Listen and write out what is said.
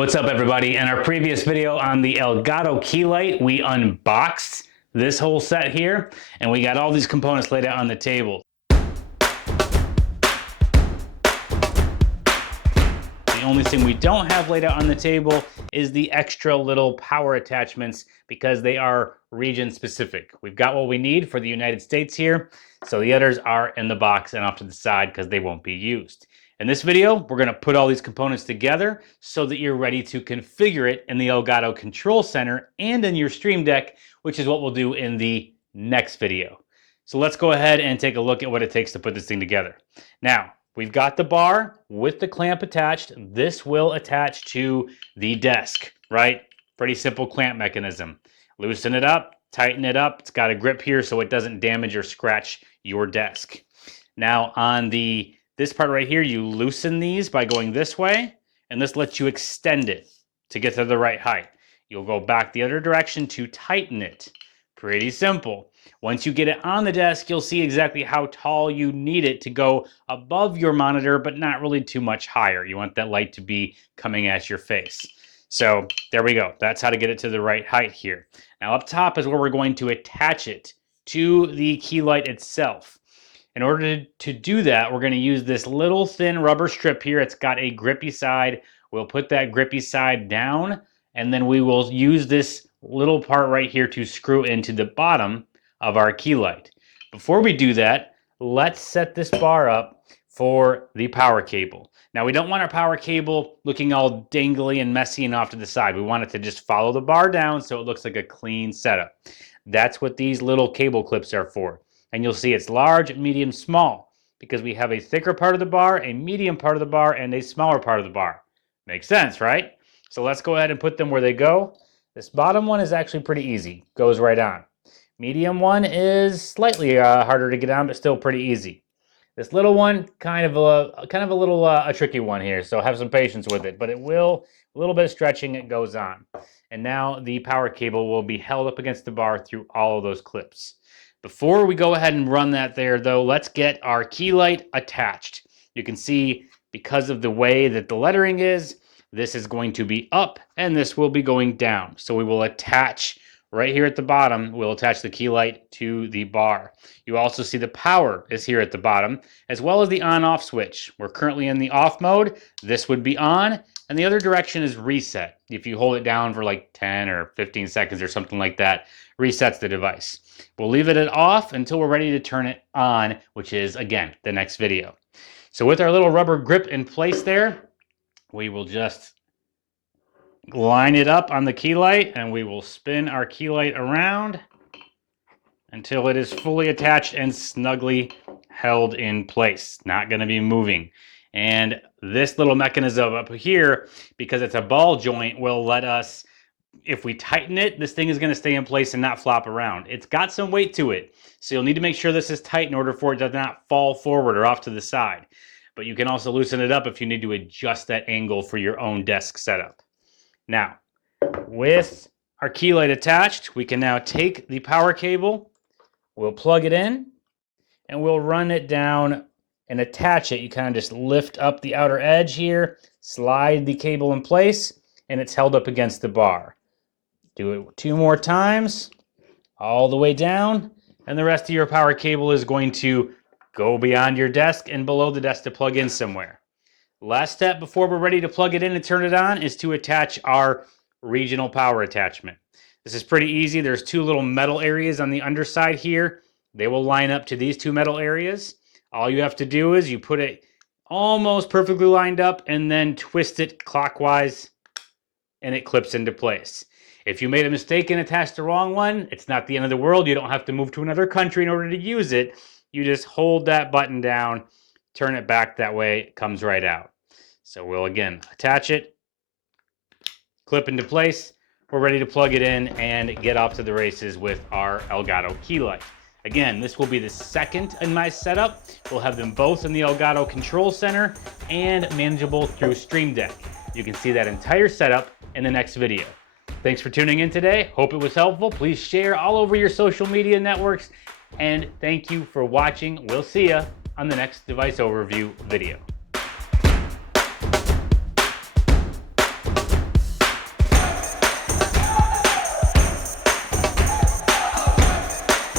what's up everybody? In our previous video on the Elgato Key Light, we unboxed this whole set here, and we got all these components laid out on the table. The only thing we don't have laid out on the table is the extra little power attachments because they are region specific. We've got what we need for the United States here, so the others are in the box and off to the side because they won't be used. In this video, we're going to put all these components together so that you're ready to configure it in the Elgato Control Center and in your Stream Deck, which is what we'll do in the next video. So let's go ahead and take a look at what it takes to put this thing together. Now, we've got the bar with the clamp attached. This will attach to the desk, right? Pretty simple clamp mechanism. Loosen it up, tighten it up. It's got a grip here so it doesn't damage or scratch your desk. Now on this part right here, you loosen these by going this way, and this lets you extend it to get to the right height. You'll go back the other direction to tighten it. Pretty simple. Once you get it on the desk, you'll see exactly how tall you need it to go above your monitor, but not really too much higher. You want that light to be coming at your face. So there we go. That's how to get it to the right height here. Now up top is where we're going to attach it to the key light itself. In order to do that, we're going to use this little thin rubber strip here. It's got a grippy side. We'll put that grippy side down, and then we will use this little part right here to screw into the bottom of our key light. Before we do that, let's set this bar up for the power cable. Now, we don't want our power cable looking all dangly and messy and off to the side. We want it to just follow the bar down so it looks like a clean setup. That's what these little cable clips are for. And you'll see it's large, medium, small, because we have a thicker part of the bar, a medium part of the bar, and a smaller part of the bar. Makes sense, right? So let's go ahead and put them where they go. This bottom one is actually pretty easy. Goes right on. Medium one is slightly harder to get on, but still pretty easy. This little one, kind of a little tricky one here, so have some patience with it. But it will, a little bit of stretching, it goes on. And now the power cable will be held up against the bar through all of those clips. Before we go ahead and run that there, though, let's get our key light attached. You can see, because of the way that the lettering is, this is going to be up and this will be going down. So we will attach right here at the bottom. We'll attach the key light to the bar. You also see the power is here at the bottom, as well as the on-off switch. We're currently in the off mode. This would be on, and the other direction is reset. If you hold it down for like 10 or 15 seconds or something like that, resets the device. We'll leave it at off until we're ready to turn it on, which is, again, the next video. So with our little rubber grip in place there, we will just line it up on the key light, and we will spin our key light around until it is fully attached and snugly held in place. Not going to be moving. And this little mechanism up here, because it's a ball joint, will let us, if we tighten it, this thing is going to stay in place and not flop around. It's got some weight to it, so you'll need to make sure this is tight in order for it to not fall forward or off to the side. But you can also loosen it up if you need to adjust that angle for your own desk setup. Now, with our key light attached, we can now take the power cable, we'll plug it in, and we'll run it down and attach it. You kind of just lift up the outer edge here, slide the cable in place, and it's held up against the bar. Do it 2 more times, all the way down, and the rest of your power cable is going to go beyond your desk and below the desk to plug in somewhere. Last step before we're ready to plug it in and turn it on is to attach our regional power attachment. This is pretty easy. There's 2 little metal areas on the underside here. They will line up to these 2 metal areas. All you have to do is you put it almost perfectly lined up and then twist it clockwise, and it clips into place. If you made a mistake and attached the wrong one, it's not the end of the world. You don't have to move to another country in order to use it. You just hold that button down, turn it back, that way it comes right out. So we'll again attach it, clip into place. We're ready to plug it in and get off to the races with our Elgato Key Light. Again, this will be the second in my setup. We'll have them both in the Elgato Control Center and manageable through Stream Deck. You can see that entire setup in the next video. Thanks for tuning in today. Hope it was helpful. Please share all over your social media networks. And thank you for watching. We'll see you on the next device overview video.